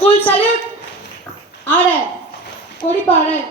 School salute. Order. Kodipadan.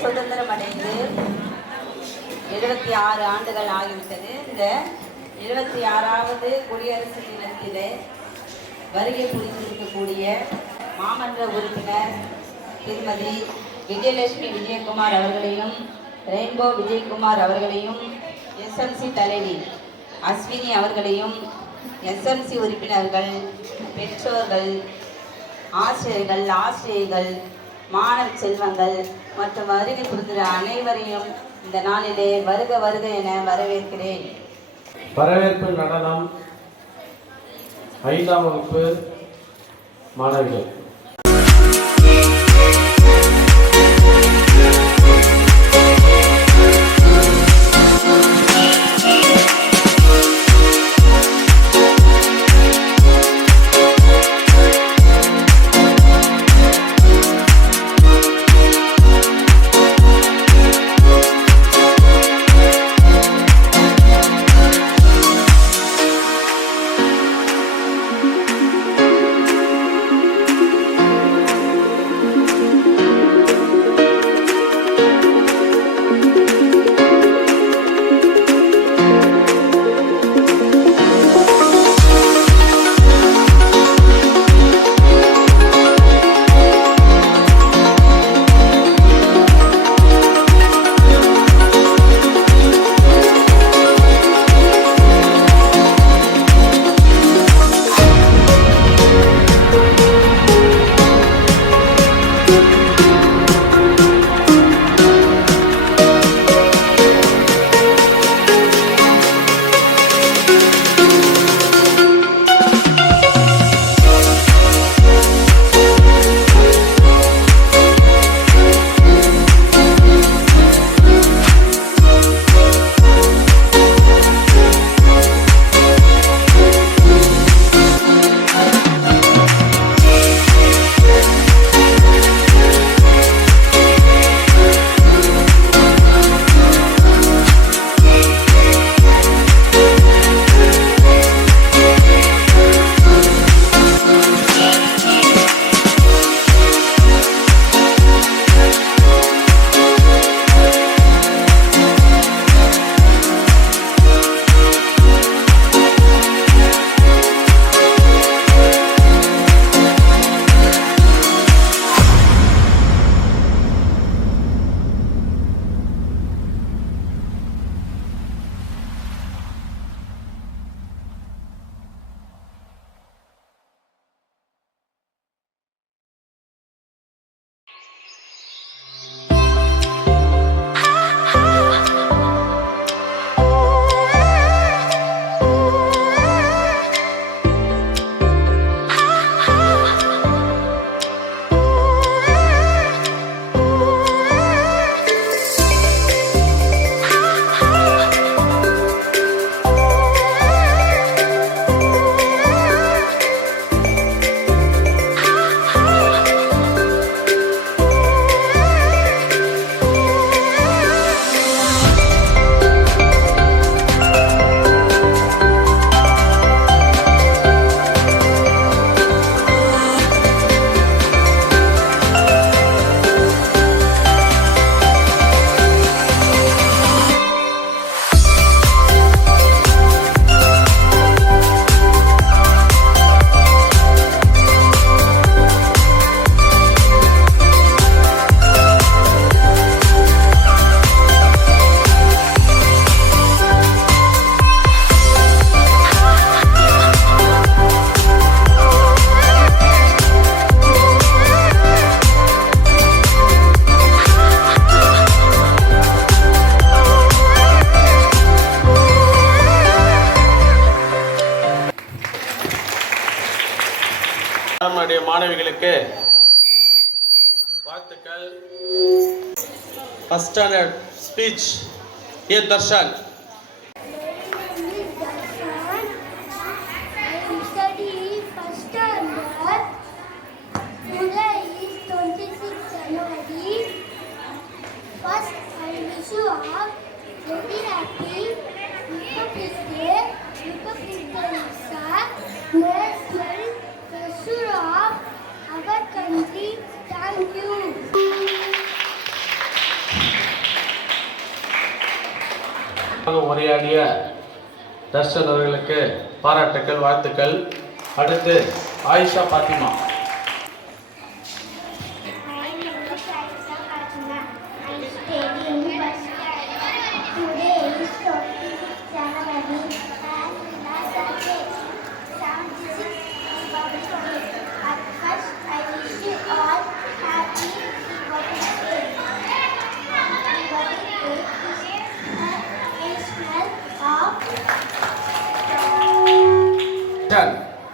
சுதந்திரம் அடைந்து 76 ஆண்டுகள் ஆகிவிட்டது. இந்த 76வது குடியரசு தினத்திலே வருகை புரிந்திருக்கக்கூடிய மாமன்ற உறுப்பினர் திருமதி விஜயலட்சுமி விஜயகுமார் அவர்களையும், ரெயின்போ விஜயகுமார் அவர்களையும், எஸ்எம்சி தலைவி அஸ்வினி அவர்களையும், எஸ்எம்சி உறுப்பினர்கள், பெற்றோர்கள், ஆசிரியர்கள், மாணவ செல்வங்கள் மற்றும் வருகை புரிந்த அனைவரையும் இந்த நாளிலே வருக வருக என வரவேற்கிறேன். வரவேற்பு நடனம் 5ஆம் வகுப்பு மாணவிகள். நம்முடைய மாணவிகளுக்கு வாழ்த்துக்கள். ஃபர்ஸ்ட் ஸ்டாண்டர்ட் ஸ்பீச் ஏ தர்ஷன். உரையாடிய தர்ஷன் அவர்களுக்கு பாராட்டுக்கள், வாழ்த்துக்கள். அடுத்து ஆயிஷா பாத்திமா.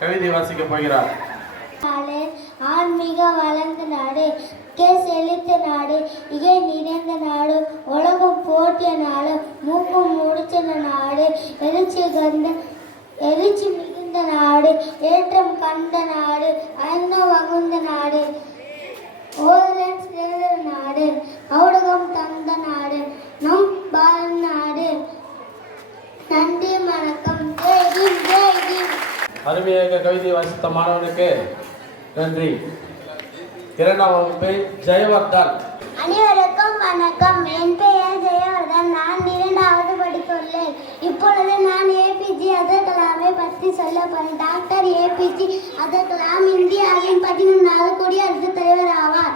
கவிதை வாசிக்க போகிறார். ஆன்மீக வளர்ந்த நாடு, செழித்த நாடு, இகை நிறைந்த நாடு, உலகம் போற்றிய நாடு, மூக்கும் முடிச்ச நாடு, எழுச்சி மிகுந்த நாடு, ஏற்றம் கண்ட நாடு, அன்னம் வகுந்த நாடு, ஓதலன் சிறந்த நாடு, ஊடகம் தந்த நாடு, நம் பாரத நாடு. நன்றி, வணக்கம். அருமையாக கவிதை வாசித்த மாணவனுக்கு நன்றி. இரண்டாம் வகுப்பு ஜெயவர்தன். அனைவருக்கும் வணக்கம். என் பெயர் ஜெயவர்தன். நான் 2வது படித்துள்ளேன். இப்பொழுது நான் ஏபிஜே அப்துல் கலாமை பற்றி சொல்ல போறேன். டாக்டர் ஏபிஜே அப்துல் கலாம் இந்தியாவின் 11வது குடியரசுத் தலைவர் ஆவார்.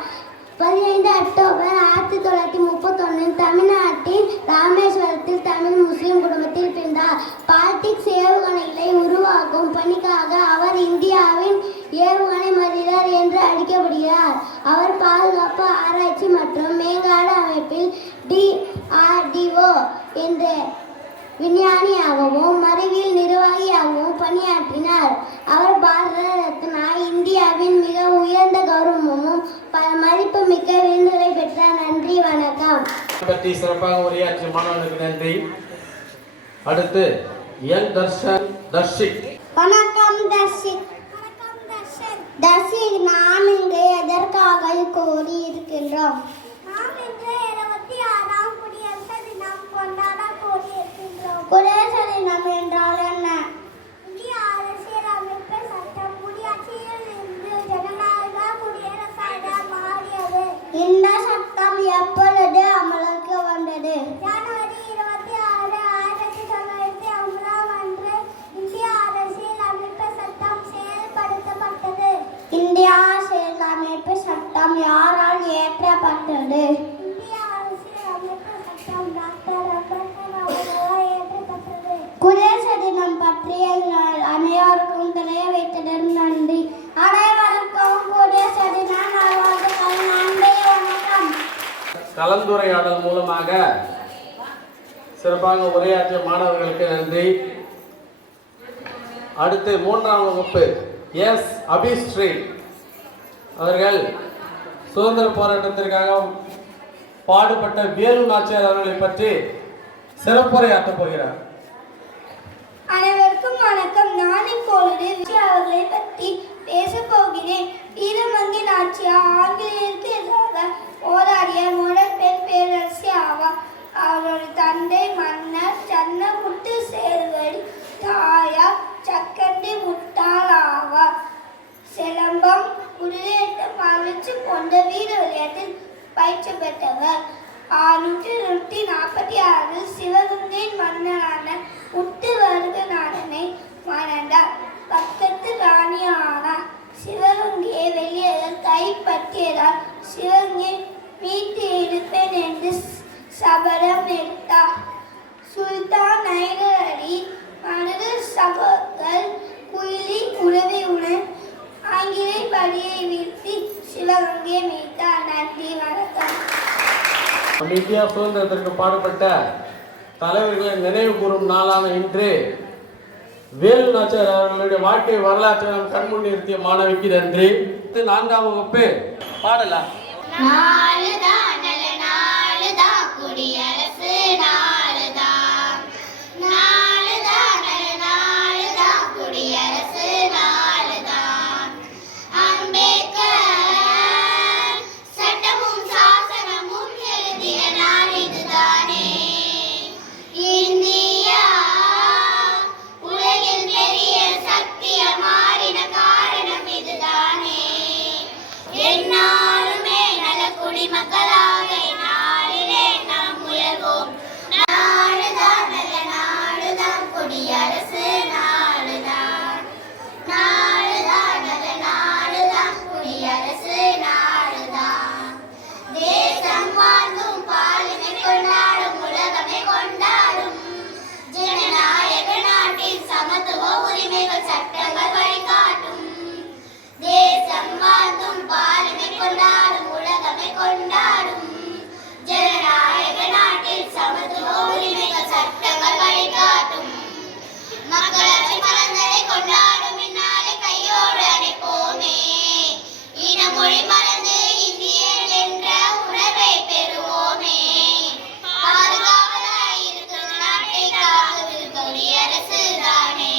15 அக்டோபர் 1931 தமிழ்நாட்டின் ராமேஸ்வரத்தில் தமிழ் முஸ்லிம் குடும்பத்தில் பிறந்தார். பால்டிக் ஏவுகணைகளை உருவாக்கும் பணிக்காக அவர் இந்தியாவின் ஏவுகணை மனிதர் என்று அழைக்கப்படுகிறார். அவர் பாதுகாப்பு ஆராய்ச்சி மற்றும் மேம்பாடு அமைப்பில் DRDO என்ற விஞ்ஞானியாகவும் அறிவியல் நிர்வாகியாகவும் பணியாற்றினார். அவர் பாரத ரத்னா, இந்தியாவின் மிக உயர்ந்த கௌரவமும் பல மதிப்புமிக்க விருதுகளை பெற்றார். நன்றி, வணக்கம். பற்றி சிறப்பாக உரையாற்றிய மாணவனுக்கு நன்றி. அடுத்து என் தர்ஷிக். வணக்கம் தர்ஷிக். தர்ஷிக், நாம் இன்று எதற்காக கூறி இருக்கின்றோம்? நாம் இன்று 76ஆம் குடியரசு தினம் கொண்டாட கூறியிருக்கின்றோம். குடியரசு தினம் என்றால் என்ன? இந்திய அரசியல் அமைப்பு சட்டம் குடியாட்சியில் இருந்து ஜனநாயக குடியரசாக மாறியது. இந்த சட்டம் எப்பொழுது அமலுக்கு வந்தது? ஜனவரி 26, 1950 அன்று இந்திய அரசியல் அமைப்பு சட்டம் செயல்படுத்தப்பட்டது. இந்திய அரசியல் அமைப்பு சட்டம் யாரால் இயற்றப்பட்டது? இந்திய அரசியல் அமைப்பு சட்டம் டாக்டர் அம்பேத்கர் அவர்களால் இயற்றப்பட்டது. குடியரசு தினம் பற்றிய அனைவருக்கும் தெரிய வைத்ததற்கு நன்றி. அனைவருக்கும் குடியரசு தின நல்வாழ்த்துக்கள். நன்றி, வணக்கம். கலந்துரையாடல் மூலமாக சிறப்பாக உரையாற்றிய மாணவர்களுக்கு நன்றி. அடுத்து 3ஆம் வகுப்பு எஸ் அபிஸ்ரீ அவர்கள் சுதந்திர போராட்டத்திற்காக பாடுபட்ட வேலு நாச்சியார் அவர்களை பற்றி சிறப்புரையாற்றப் போகிறார். அனைவருக்கும் வணக்கம். நான் இப்பொழுது அவர்களை பற்றி பேச போகிறேன். வீரமங்கை நாச்சியார் ஆங்கிலேயருக்கு எதிராக போராடிய முதல் பெண் பேரரசி ஆவார். அவருடைய தந்தை மன்னர் சன்னமுத்து சேர்வடி, தாயார் சக்கண்டி முட்டாள் ஆவார். சிலம்பம், குதிரையேற்றம் அழிச்சு கொண்ட வீர விளையாட்டில் பயிற்சி பெற்றவர். 646 சிவகங்கையின் மன்னரான உட்டுவர்கநாதனை மணந்தார். பக்கத்து ராணியானார். சிவகங்கையை வெளியேறல் கைப்பற்றியதால் சிவகங்கை மீட்டு எடுப்பேன் என்று சபதம் எடுத்தார். சுல்தான் ஹைதர் அலி மனது சகோதரர் குயிலி உதவியுடன் ஆங்கிலேய படையை வீழ்த்தி சிவகங்கையை மீட்டார். நன்றி, வணக்கம். இந்தியா சுதந்திரத்திற்கு பாடுபட்ட தலைவர்களை நினைவு கூறும் நாளான இன்று வேலு நாச்சியார் அவர்களுடைய வாழ்க்கை வரலாற்றை நாம் கண்முன் நிறுத்திய மாணவிக்கு நன்றி. 4ஆம் வகுப்பு பாடலா நாளுதான் நல்ல நாளுதான் குடியரசு நாளுதான் நாளுதான் நல்ல நாளுதான் குடியரசு நாளுதான் அம்பேத்கர் சட்டமும் சாசனமும் எழுதிய நாள் இதுதானே இந்தியா உலகில் பெரிய சக்திய மாறின காரணம் இதுதானே என்னாலுமே நல்ல குடிமக்களாக நாளிலே நாம் முயல்வோம் நாடுதான் நல்ல நாடுதான் குடியரசு நாடுதான் நாடுதான் நல்ல நாடுதான் குடியரசு நாடுதான் தேசம் வாழ்ந்தும் பாலினை கொண்டாடும் உலகமே கொண்டாடும் ஜனநாயக நாட்டின் சமத்துவ உரிமைகள் சட்டங்கள் வழிகாட்டும் தேசம் வாழ்ந்தும் பாலினை கொண்டாடும் உலகமே கொண்டாடும் ஜனநாயக நாட்டில் சமத்துவ உரிமைகள் சட்டங்கள் வழிகாட்டும் மக்களாட்சி மலர்ந்ததை கொண்டாடும் இந்நாளை கையோடு அணைப்போமே இனமொழி மறந்து இந்தியன் என்ற உணர்வை பெறுவோமே பாதுகாவலாய் இருக்கிற நாட்டை காக்குவது குடியரசு தானே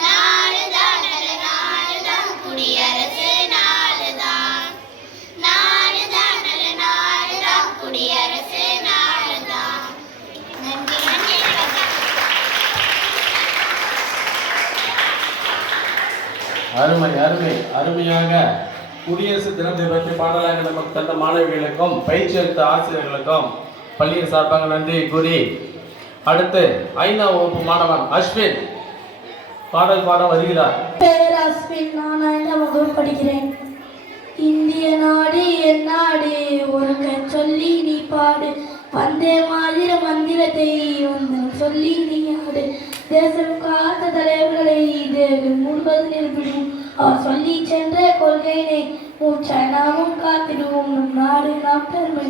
நாடுதான் நல்ல நாடுதான் குடியரசு நாடுதான் நாடுதான் நல்ல நாடுதான் குடியரசு நாடுதான் நன்றி நன்றி அருமை அருமை அருமையாக குடியரசு தினத்தை பற்றி பாடலாக நமக்கு தந்த மாணவிகளுக்கும் பயிற்சி அளித்த ஆசிரியர்களுக்கும் பள்ளியின் சார்பாக நன்றி கூறி அடுத்து 5ஆம் வகுப்பு மாணவன் அஸ்வின் பாடல் பாட வருகிறார். பேர் அஸ்வின். நான் 5ஆம் வகுப்பு படிக்கிறேன். இந்திய நாடு என் நாடு ஒருங்க சொல்லி நீ பாடு வந்தே மாதிர மந்திரத்தை வந்தனம் சொல்லி நீ ஆடு தேசம் காத்த தலைவர்களை முழுவதும் நிரூபிடும் அவர் சொல்லி சென்ற கொள்கையினை மூச்சாய் நாமும் காத்திடுவோம் நம் நாடு நாம் பெருமை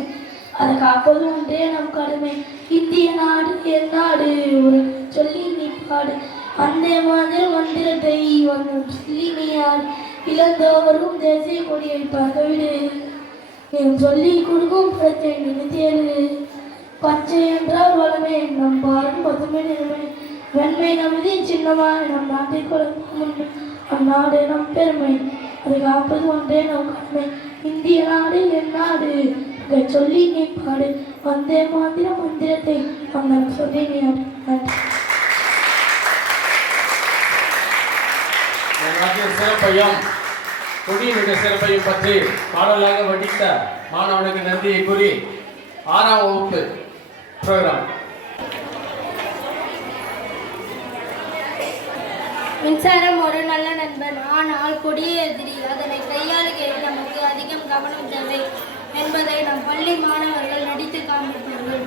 அதை காப்பது ஒன்றே நம் கடமை இந்திய நாடு என் நாடு ஒரு சொல்லி நீ பாடு வந்தே மாதிர மந்திரத்தை வந்தனம் சொல்லி நீ ஆடு இழந்தோரும் தேசிய கொடியை பறக்கவிடு என் சொல்லி கொடுக்கும் படத்தை நிறுத்தியது பச்சை என்றால் வளமே நம் பாரும் பசுமை நிலைமை வெண்மை நமதி சின்னமாக நம் நாட்டை கொடுக்கும் அந்நாடு நம் பெருமை அதை காப்பது ஒன்றே நம் கடமை இந்திய நாடு என் நாடு சொல்லி நீ பாடு வந்தே மாதிர மந்திரத்தை வந்தனம் சொல்லி நீ ஆடு நன்றி. நாட்டின் சிறப்பையும் கொடியினுடைய சிறப்பையும் பற்றி பாடலாக வடித்த மாணவனுக்கு நன்றியை கூறி 6ஆம் வகுப்பு ப்ரோக்ராம். மின்சாரம் ஒரு நல்ல நண்பன், ஆனால் கொடிய எதிரி. அதனை கையாளுகையில் நமக்கு அதிகம் கவனம் தேவை என்பதை நம் பள்ளி மாணவர்கள் நடித்து காண்பிப்பார்கள்.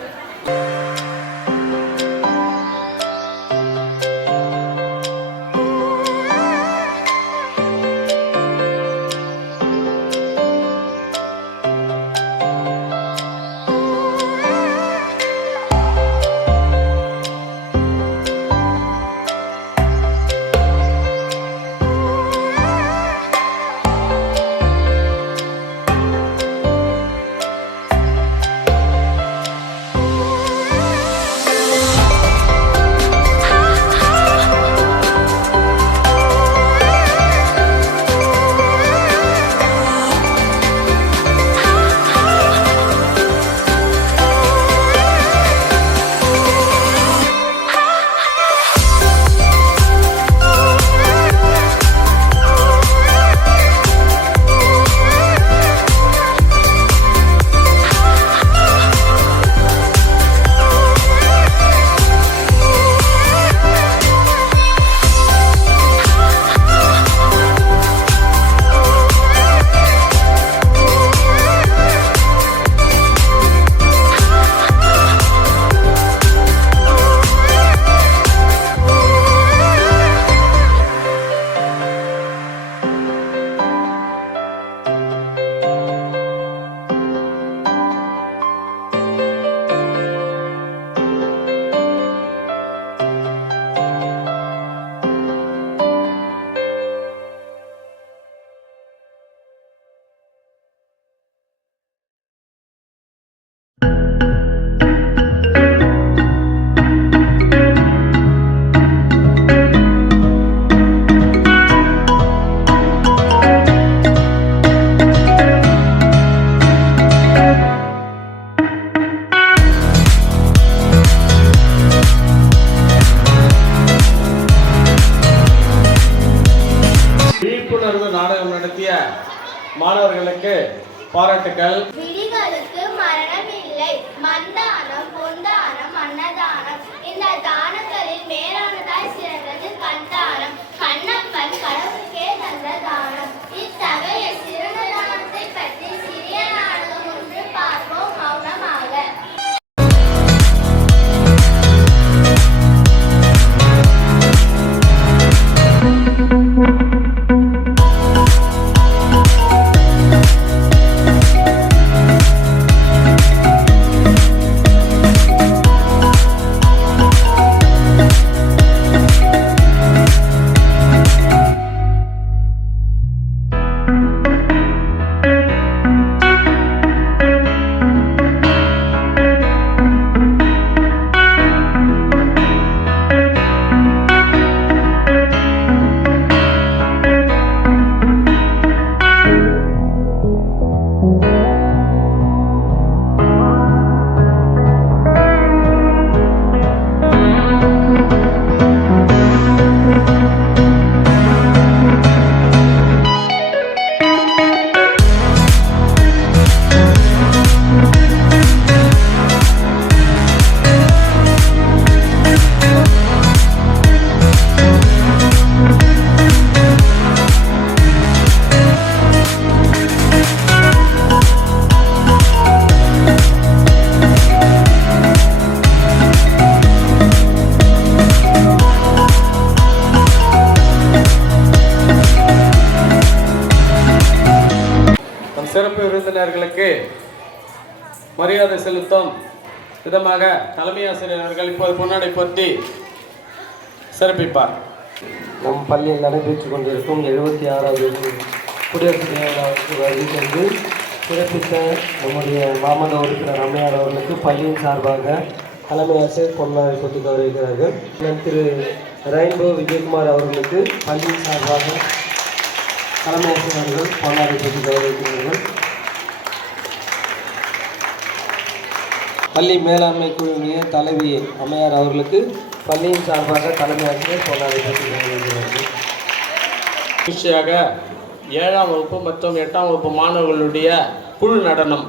மாணவர்களுக்கு பாராட்டுக்கள். விழிகளுக்கு மரணம் இல்லை. மண்தானம், பொன்தானம், அன்னதானம். இந்த தானங்களில் மேலானதாய் சிறந்தது கண்தானம். கண்ணப்பன் கடவுளுக்கே தந்த தானம். இத்தகைய சிறந்த தானத்தை பற்றி சிறிய நாடகம் ஒன்று பார்ப்போம் மௌனமாக. சிறப்பு விருந்தினர்களுக்கு மரியாதை செலுத்தும் விதமாக தலைமை ஆசிரியர் அவர்கள் இப்போது பொன்னாடை பொருத்தி சிறப்பிப்பார். நம் பள்ளியில் நடைபெற்றுக் கொண்டிருக்கும் 76வது குடியரசு தின விழாவுக்கு வருகை தந்து சிறப்பித்த நம்முடைய மாமன்ற உறுப்பினர் அம்மையார் அவர்களுக்கு பள்ளியின் சார்பாக தலைமை ஆசிரியர் பொன்னாடை பொருத்தி கௌரவிக்கிறார்கள். திரு ரெயின்போ விஜயகுமார் அவர்களுக்கு பள்ளியின் சார்பாக தலைமை ஆசிரியர் அவர்கள் பொன்னாடை பொருத்தி கௌரவிக்கிறார்கள். பள்ளி மேலாண்மை குழுவிய தலைவி அம்மையார் அவர்களுக்கு பள்ளியின் சார்பாக தலைமை ஆசிரியர் பொன்னாடை பொருத்தி கௌரவிக்கிறார்கள். மகிழ்ச்சியாக 7ஆம் வகுப்பு மற்றும் 8ஆம் வகுப்பு மாணவர்களுடைய குழு நடனம்.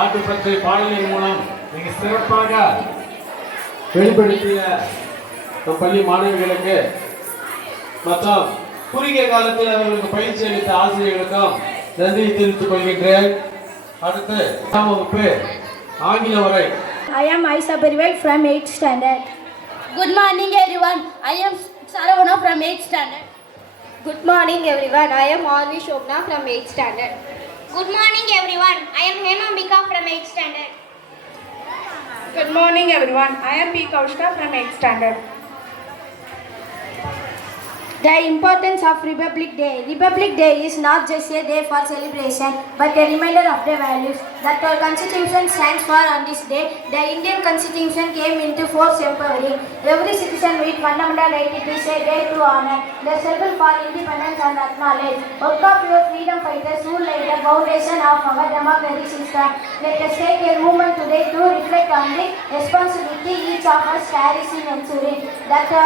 நாட்டுப்பற்றை பாடலின் மூலம் மிக சிறப்பாக வெளிப்படுத்திய நம் பள்ளி மாணவிகளுக்கு மற்றும் குறுகிய காலத்தில் அவர்களுக்கு பயிற்சி அளித்த ஆசிரியர்களுக்கும் நன்றியை தெரிவித்துக் கொள்கின்றேன். அடுத்து 8ஆம் வகுப்பு ஆங்கில உரை. I am Aisha Perivel from 8th standard. Good morning everyone. I am Saravana from 8th standard. Good morning everyone. I am Arvi Shobna from 8th standard. Good morning everyone. I am Hemambika from 8th standard. Good morning everyone. I am P. Kaushika from 8th standard. The importance of Republic Day. Republic Day is not just a day for celebration, but a reminder of the values that our Constitution stands for. On this day, the Indian Constitution came into force, empowering every citizen with fundamental right. It is a day to honor the struggle for independence and acknowledge work of your freedom fighters who laid the foundation of our democratic system. Let us take a moment today to reflect on the responsibility each of us carries in ensuring that the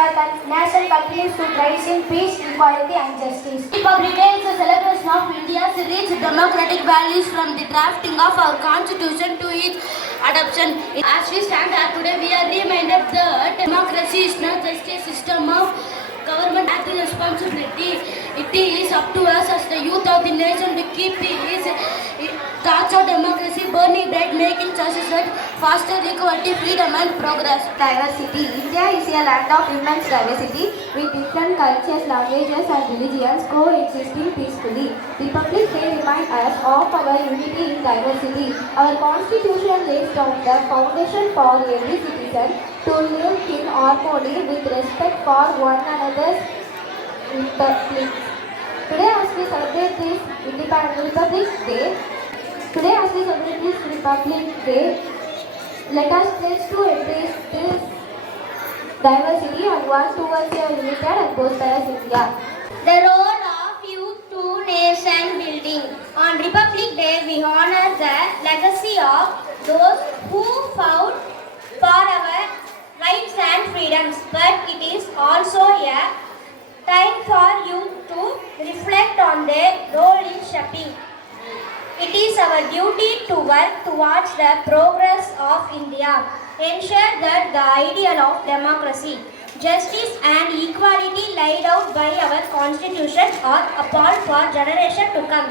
nation continues to thrive in peace, equality and justice. Republic Day is a celebration of India's rich democratic values from the drafting of our constitution to its adoption. As we stand here today, we are reminded that democracy is not just a system of government at the responsibility. It is up to us as the youth of the nation to keep these thoughts of democracy burning bright, making choices that foster equality, freedom and progress. Diversity. India is a land of immense diversity with different cultures, languages and religions coexisting peacefully. Republic Day reminds us of our unity in diversity. Our constitution lays down the foundation for every citizen to live in harmony with respect for one another's republic. Today as we celebrate this Republic Day, let us pledge to embrace this diversity and work towards a united and prosperous India. The role of youth to nation building. On Republic Day, we honor the legacy of those who fought for our rights and freedoms. But it is also a time for youth to reflect on their role in shaping. It is our duty to work towards the progress of India, ensure that the ideal of democracy, justice and equality laid out by our constitution are upheld for generations to come.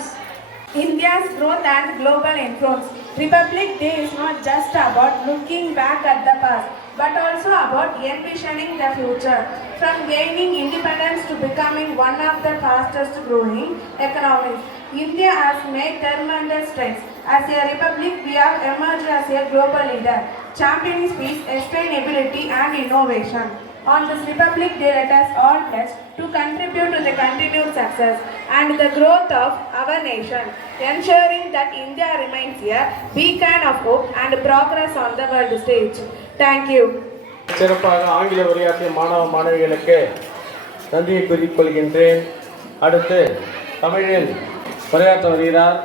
India's growth and global influence. Republic Day is not just about looking back at the past, but also about envisioning the future. From gaining independence to becoming one of the fastest growing economies, India has made tremendous strides. As a republic, we have emerged as a global leader, championing peace, sustainability and innovation. On this Republic Day, let us all pledge to contribute to the continued success and the growth of our nation, ensuring that India remains a beacon of hope and progress on the world stage. Thank you. சிறப்பாக ஆங்கில உரையாற்றிய மாணவ மாணவிகளுக்கு நன்றியை கூறிக்கொள்கின்றேன். அடுத்து தமிழில் உரையாற்ற வருகிறார்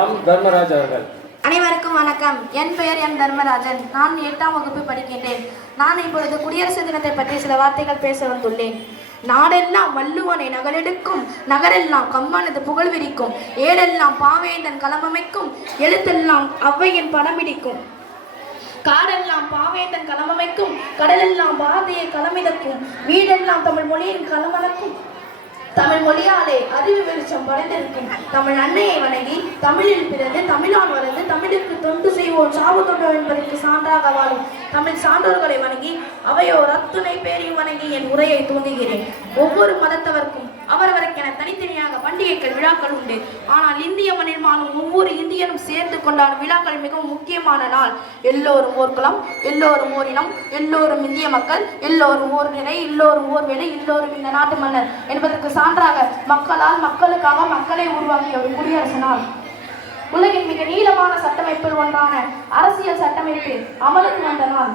எம் தர்மராஜ் அவர்கள். அனைவருக்கும் வணக்கம். என் பெயர் எம் தர்மராஜன். நான் 8ஆம் வகுப்பு படிக்கின்றேன். நான் இப்பொழுது குடியரசு தினத்தை பற்றி சில வார்த்தைகள் பேச வந்துள்ளேன். நாடெல்லாம் வள்ளுவனை நகலெடுக்கும், நகரெல்லாம் கம்பனது புகழ் விரிக்கும், ஏடெல்லாம் பாவேந்தன் களமமைக்கும், எழுத்தெல்லாம் ஔவையின் படம்பிடிக்கும், காடெல்லாம் பாவேந்தன் களமமைக்கும், கடலெல்லாம் பாரதியை களமிதக்கும், வீடெல்லாம் தமிழ் மொழியின் களமணக்கும், தமிழ் மொழியாலே அறிவு வெளிச்சம் படைத்திருக்கும், தமிழ் அன்னையை வணங்கி தமிழில் பிறந்து தமிழால் வளர்ந்து தமிழுக்கு தொண்டு செய்வோம் சாவு தொண்டோம் என்பதற்கு சான்றாக வாழும் தமிழ் சான்றோர்களை வணங்கி அவையோர் அத்துணை பேரையும் வணங்கி என் உரையை தூண்டுகிறேன். ஒவ்வொரு மதத்தவர்க்கும் அவரவருக்கென தனித்தனியாக பண்டிகைகள் விழாக்கள் உண்டு. ஆனால் இந்திய மண்ணில் வாழும் ஒவ்வொரு இந்தியனும் சேர்ந்து கொண்டாடும் விழாக்கள் மிகவும் முக்கியமான நாள். எல்லோரும் ஓர் குலம், எல்லோரும் ஓர் இனம், எல்லோரும் இந்திய மக்கள், எல்லோரும் ஓர் நிறை, எல்லோரும் ஓர் வேலை, எல்லோரும் இந்த நாட்டு மன்னர் என்பதற்கு சான்றாக மக்களால் மக்களுக்காக மக்களை உருவாக்கிய ஒரு குடியரசு நாள். உலகின் மிக நீளமான சட்டமைப்பில் ஒன்றான அரசியல் சட்டமைப்பு அமலுக்கு வந்த நாள்.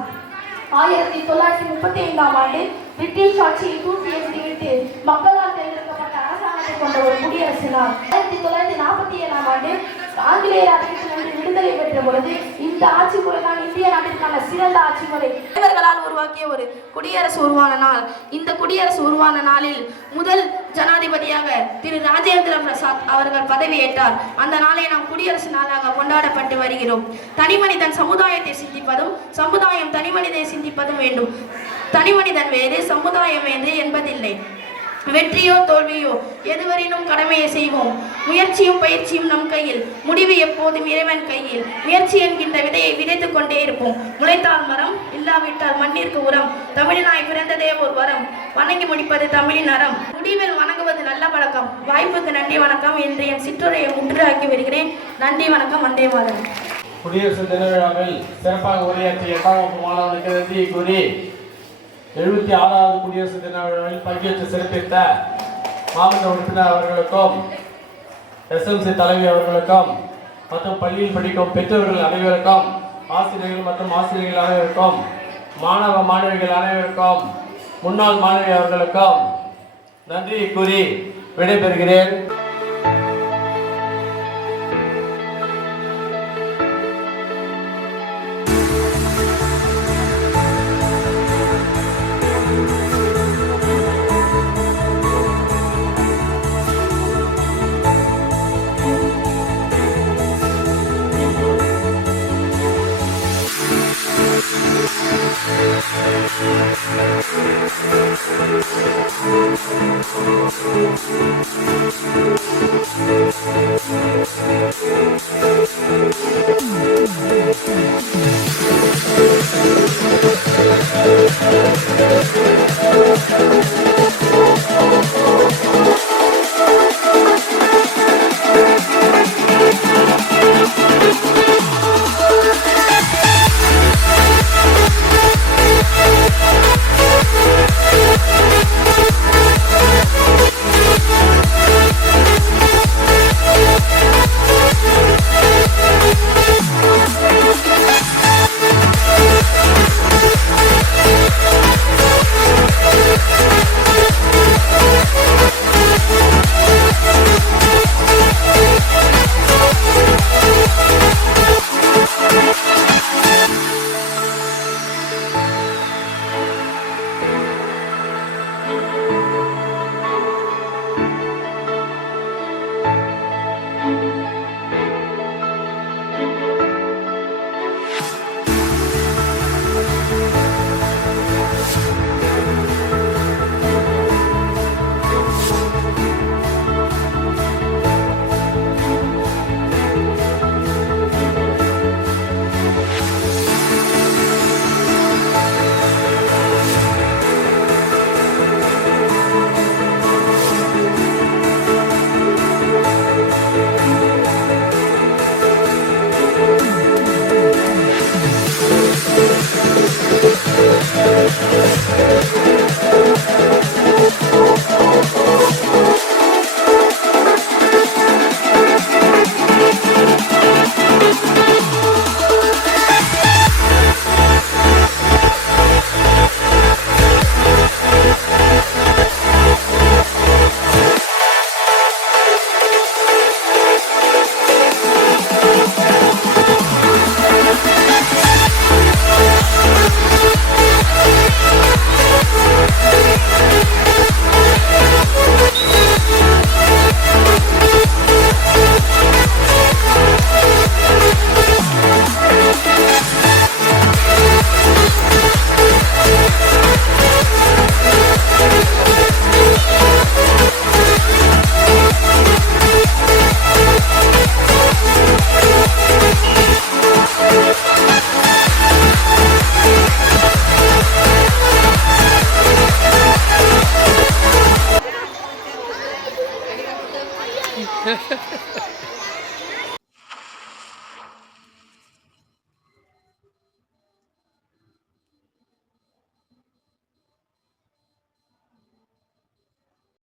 1935ஆம் ஆண்டு பிரிட்டிஷ் ஆட்சியை தூக்கி எறிந்துவிட்டு மக்களால் தேர்ந்தெடுக்கப்பட்ட அரசாங்கத்தை கொண்ட ஒரு குடியரசு நாள். 1947ஆம் ஆண்டு ஆங்கிலேயர் ஆட்சியிலிருந்து விடுதலை பெற்ற பொழுது இந்த ஆட்சி முறை தான் இந்திய நாட்டிற்கான சிறந்த ஆட்சி முறை. இவர்களால் உருவாக்கிய ஒரு குடியரசு உருவான நாள். இந்த குடியரசு உருவான நாளில் முதல் ஜனாதிபதியாக திரு ராஜேந்திர பிரசாத் அவர்கள் பதவியேற்றார். அந்த நாளை நாம் குடியரசு நாளாக கொண்டாடப்பட்டு வருகிறோம். தனிமனிதன் சமுதாயத்தை சிந்திப்பதும் சமுதாயம் தனிமனிதை சிந்திப்பதும் வேண்டும். தனிமனிதன் வேறு சமுதாயம் வேறு என்பதில்லை. வெற்றியோ தோல்வியோ எதுவரையிலும் கடமையை செய்வோம். முயற்சியும் பயிற்சியும் நம் கையில், முடிவு எப்போதும் இறைவன் கையில். முயற்சி என்கின்ற விதையை விதைத்துக் கொண்டே இருப்போம். முளைத்தால் மரம், இல்லாவிட்டால் மண்ணிற்கு உரம். தமிழினாய் பிறந்ததே ஒரு வரம், வணங்கி முடிப்பது தமிழின் அறம். முடிவில் வணங்குவது நல்ல பழக்கம். வாய்ப்புக்கு நன்றி வணக்கம் என்று என் சிற்றுரையை முற்றுகையாக்கி வருகிறேன். நன்றி வணக்கம். வந்தே மாதரம். குடியரசு தின விழாவில் சிறப்பாக உரையாற்றிய 8ஆம் வகுப்பு மாணவனுக்கு நன்றியை கூறி 76வது குடியரசு தின விழாவில் பங்கேற்று சிறப்பித்த மாவட்ட உறுப்பினர் அவர்களுக்கும், எஸ்எம்சி தலைவி அவர்களுக்கும் மற்றும் பள்ளியில் படிக்கும் பெற்றோர்கள் அனைவருக்கும், ஆசிரியர்கள் மற்றும் ஆசிரியர்கள் அனைவருக்கும், மாணவ மாணவிகள் அனைவருக்கும், முன்னாள் மாணவி அவர்களுக்கும் நன்றியை கூறி விடைபெறுகிறேன். Thank you.